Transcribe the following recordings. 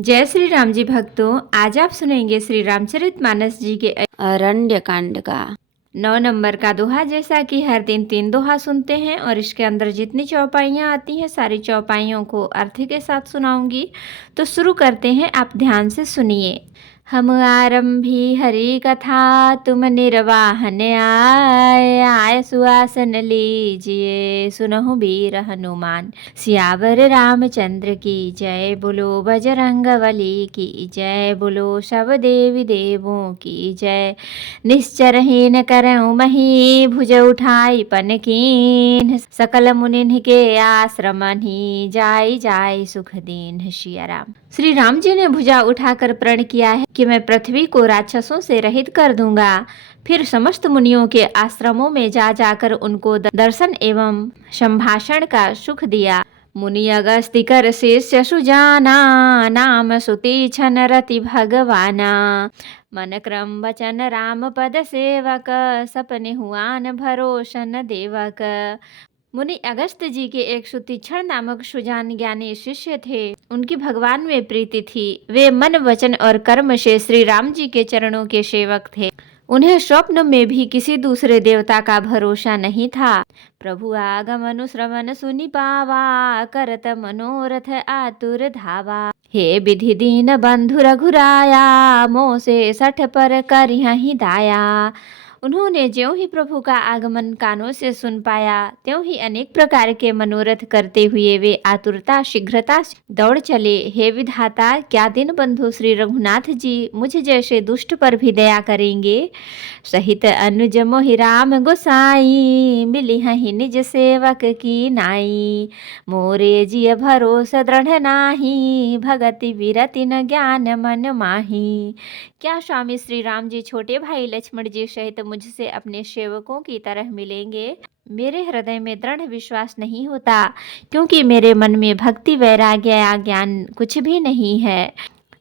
जय श्री राम जी भक्तों, आज आप सुनेंगे श्री रामचरितमानस जी के अरण्य कांड का 9 नंबर का दोहा। जैसा कि हर दिन 3 दोहा सुनते हैं और इसके अंदर जितनी चौपाइयाँ आती हैं सारी चौपाइयों को अर्थ के साथ सुनाऊंगी। तो शुरू करते हैं, आप ध्यान से सुनिए। हम आरंभी हरि कथा, तुम निर्वाहन आय सुआसन लीजिए, सुनहु वीर हनुमान। सियावर रामचंद्र की जय, बोलो बजरंगबली की जय, बोलो सब देवी देवों की जय। निश्चरहीन करऊँ मही, भुज उठाई पन कीन, सकल मुनिन के आश्रमनि, जाई जाई सुख दीन। सिया राम। श्री राम जी ने भुजा उठाकर प्रण किया है कि मैं पृथ्वी को राक्षसों से रहित कर दूंगा। फिर समस्त मुनियों के आश्रमों में जा जाकर उनको दर्शन एवं संभाषण का सुख दिया। मुनि अगस्ति कर शिष्य सुजाना, नाम सुति छन रति भगवाना। मन क्रम वचन राम पद सेवक, सपने हुआन भरोसन देवक। मुनि अगस्त जी के एक सुतीक्षण नामक सुजान ज्ञानी शिष्य थे। उनकी भगवान में प्रीति थी। वे मन वचन और कर्म से श्री राम जी के चरणों के सेवक थे। उन्हें स्वप्न में भी किसी दूसरे देवता का भरोसा नहीं था। प्रभु आगमनु श्रवण सुनि पावा, करत मनोरथ आतुर धावा। हे विधि दीन बंधु रघुराया, मोह से सठ पर करिहि दाया। उन्होंने ज्यों ही प्रभु का आगमन कानों से सुन पाया, त्यों ही अनेक प्रकार के मनोरथ करते हुए वे आतुरता शीघ्रता से दौड़ चले। हे विधाता, क्या दिन बंधु श्री रघुनाथ जी मुझ जैसे दुष्ट पर भी दया करेंगे। सहित अनुज मोहि राम गोसाई, मिली हहि निज सेवक की नाई। मोरे जिय भरोसा दृढ़ नाही, भगति विरति न ज्ञान मन माही। क्या स्वामी श्री राम जी छोटे भाई लक्ष्मण जी सहित मुझसे अपने सेवकों की तरह मिलेंगे। मेरे हृदय में दृढ़ विश्वास नहीं होता, क्योंकि मेरे मन में भक्ति वैराग्य या ज्ञान कुछ भी नहीं है।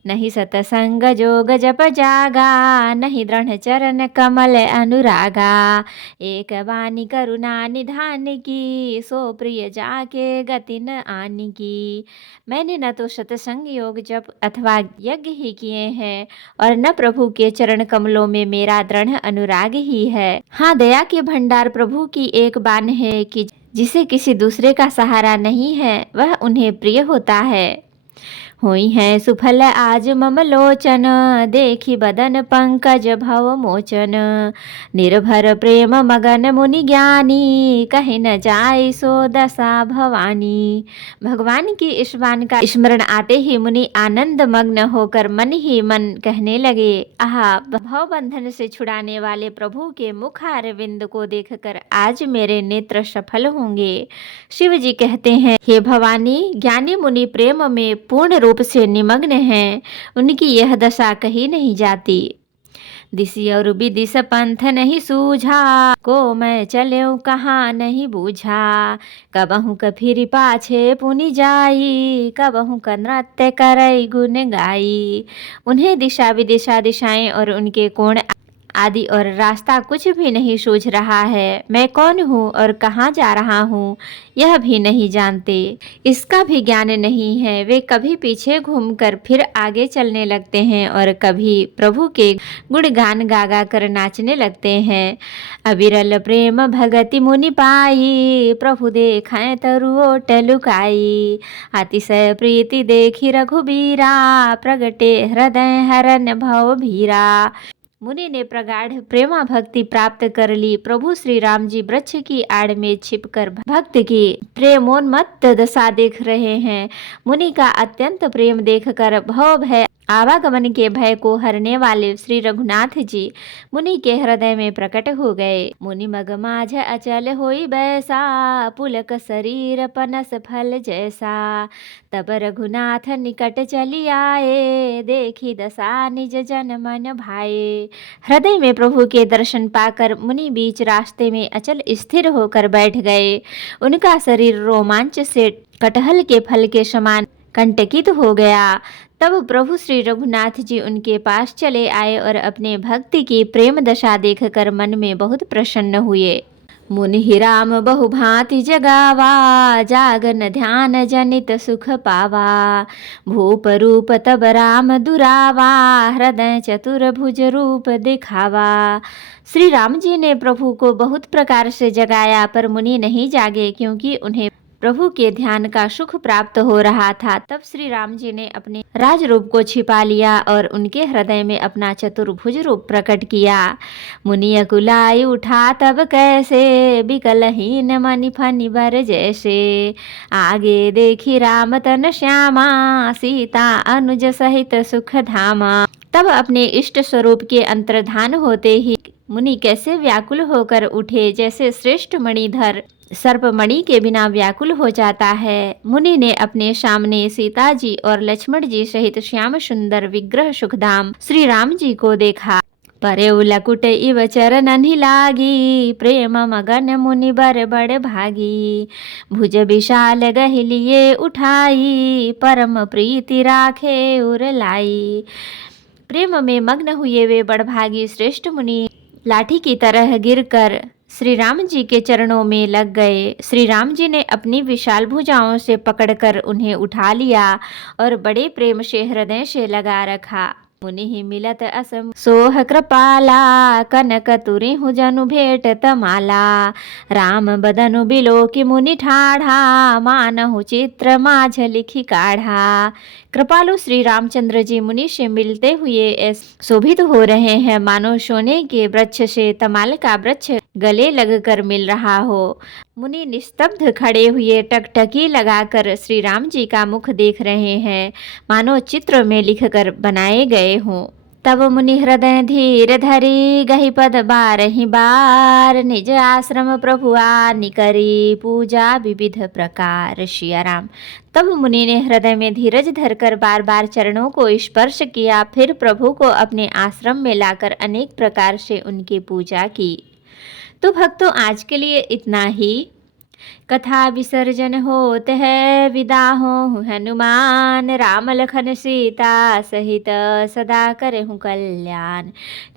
नहीं सतसंग जोग जप जागा, नहीं दृढ़ चरण कमल अनुरागा। एक वाणी करुणा निधान की, सो प्रिय जाके गति न आनी की। मैंने न तो सतसंग योग जप अथवा यज्ञ ही किए हैं, और न प्रभु के चरण कमलों में मेरा दृढ़ अनुराग ही है। हाँ, दया के भंडार प्रभु की एक बान है कि जिसे किसी दूसरे का सहारा नहीं है, वह उन्हें प्रिय होता है। हुई है सुफल आज मम लोचन, देखी बदन पंकज भव मोचन। निर्भर प्रेम मगन मुनि ज्ञानी, कहीं न जाय सो दशा भवानी। भगवान की इस वाण का स्मरण आते ही मुनि आनंद मग्न होकर मन ही मन कहने लगे, आहा, भव बंधन से छुड़ाने वाले प्रभु के मुख अरविंद को देखकर आज मेरे नेत्र सफल होंगे। शिव जी कहते हैं, हे भवानी, ज्ञानी मुनि प्रेम में पूर्ण रूप से निमग्न हैं, उनकी यह दशा कही नहीं जाती। दिशि और विदिश पंथ नहीं सूझा, को मैं चल्यों कहाँ नहीं बूझा। कबहु क फिर पाछे पुनि जाई, कबहु क नृत्य करई गुण गाई। उन्हें दिशा विदिशा दिशाएं और उनके कोण आदि और रास्ता कुछ भी नहीं सूझ रहा है। मैं कौन हूँ और कहाँ जा रहा हूँ यह भी नहीं जानते, इसका भी ज्ञान नहीं है। वे कभी पीछे घूमकर फिर आगे चलने लगते हैं और कभी प्रभु के गुणगान गा गा कर नाचने लगते हैं। अविरल प्रेम भगति मुनि पाई, प्रभु देखें तरुओट लुकाई। अतिशय प्रीति देखी रघुबीरा, प्रगटे हृदय हरन भव भीरा। मुनि ने प्रगाढ़ प्रेमा भक्ति प्राप्त कर ली। प्रभु श्री राम जी वृक्ष की आड़ में छिपकर भक्त की प्रेमोन्मत्त दशा देख रहे हैं। मुनि का अत्यंत प्रेम देखकर भव भय आवागमन के भय को हरने वाले श्री रघुनाथ जी मुनि के हृदय में प्रकट हो गए। मुनि मग माझ अचल होई बैसा, पुलक शरीर पनस फल जैसा। तब रघुनाथ निकट चली आए, देखी दशा निज जन मन भाए। हृदय में प्रभु के दर्शन पाकर मुनि बीच रास्ते में अचल स्थिर होकर बैठ गए। उनका शरीर रोमांच से कटहल के फल के समान कंटकित हो गया। तब प्रभु श्री रघुनाथ जी उनके पास चले आए और अपने भक्ति की प्रेम दशा देखकर मन में बहुत प्रसन्न हुए। मुनि राम बहुभांति जगावा, जागन ध्यान जनित सुख पावा। भूप रूप तब राम दुरावा, हृदय चतुर्भुज रूप दिखावा। श्री राम जी ने प्रभु को बहुत प्रकार से जगाया, पर मुनि नहीं जागे, क्योंकि उन्हें प्रभु के ध्यान का सुख प्राप्त हो रहा था। तब श्री राम जी ने अपने राज रूप को छिपा लिया और उनके हृदय में अपना चतुर्भुज रूप प्रकट किया। मुनि अकुलाई उठा तब कैसे, बिकलहीन मनि फनि बर जैसे। आगे देखी राम तन श्यामा, सीता अनुज सहित सुख धामा। तब अपने इष्ट स्वरूप के अंतर्धान होते ही मुनि कैसे व्याकुल होकर उठे, जैसे श्रेष्ठ मणिधर सर्पमणि के बिना व्याकुल हो जाता है। मुनि ने अपने सामने सीता जी और लक्ष्मण जी सहित श्याम सुंदर विग्रह सुखधाम श्री राम जी को देखा। परे लकुट इव चरणन ही लागी, प्रेम मगन मुनि बर बड़ भागी। भुज विशाल गहिलिए उठाई, परम प्रीति राखे उर लाई। प्रेम में मग्न हुए वे बड़भागी श्रेष्ठ मुनि लाठी की तरह गिरकर श्री राम जी के चरणों में लग गए। श्री राम जी ने अपनी विशाल भुजाओं से पकड़कर उन्हें उठा लिया और बड़े प्रेम से हृदय से लगा रखा। मुनि ही मिलत असम सोह कृपाला, कनक तुरी हु जनु भेट तमाला। राम बदनु बिलो कि मुनि ठाढ़ा, मानहु चित्र माझ लिखी काढ़ा। कृपालु श्री रामचंद्र जी मुनि से मिलते हुए शोभित हो रहे हैं, मानो सोने के वृक्ष से तमाल का वृक्ष गले लगकर मिल रहा हो। मुनि निस्तब्ध खड़े हुए टकटकी लगाकर श्री राम जी का मुख देख रहे हैं, मानो चित्र में लिखकर बनाए गए हों। तब मुनि हृदय धीर धरी, गहि पद बारहि बार। निज आश्रम प्रभु आनि करी, पूजा विविध प्रकार। सिया राम। तब मुनि ने हृदय में धीरज धरकर बार बार चरणों को स्पर्श किया, फिर प्रभु को अपने आश्रम में लाकर अनेक प्रकार से उनकी पूजा की। तो भक्तों, आज के लिए इतना ही। कथा विसर्जन होत है, विदा हो हनुमान। राम लखन सीता सहित सदा करहु कल्याण।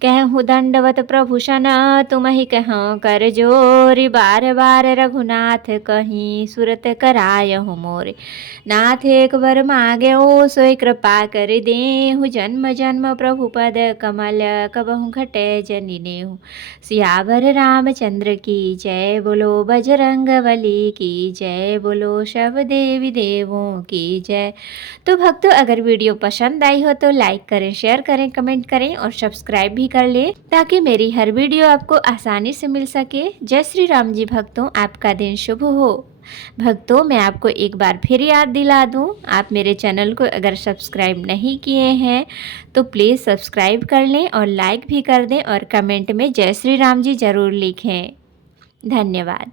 कहूँ दंडवत प्रभु सन, तुम ही कहूँ कर जोरी। बार बार रघुनाथ कहीं, सुरत करायहु मोरे। नाथ एक बर मांगेऊ, सोई कृपा कर देहु। जन्म जन्म प्रभु पद कमल, कबहु घटे जनि नेहु। सियावर रामचंद्र की जय, बोलो बजरंग बली की जय, बोलो सब देवी देवों की जय। तो भक्तों, अगर वीडियो पसंद आई हो तो लाइक करें, शेयर करें, कमेंट करें और सब्सक्राइब भी कर लें, ताकि मेरी हर वीडियो आपको आसानी से मिल सके। जय श्री राम जी। भक्तों, आपका दिन शुभ हो। भक्तों, मैं आपको एक बार फिर याद दिला दूं, आप मेरे चैनल को अगर सब्सक्राइब नहीं किए हैं तो प्लीज़ सब्सक्राइब कर लें और लाइक भी कर दें और कमेंट में जय श्री राम जी ज़रूर लिखें। धन्यवाद।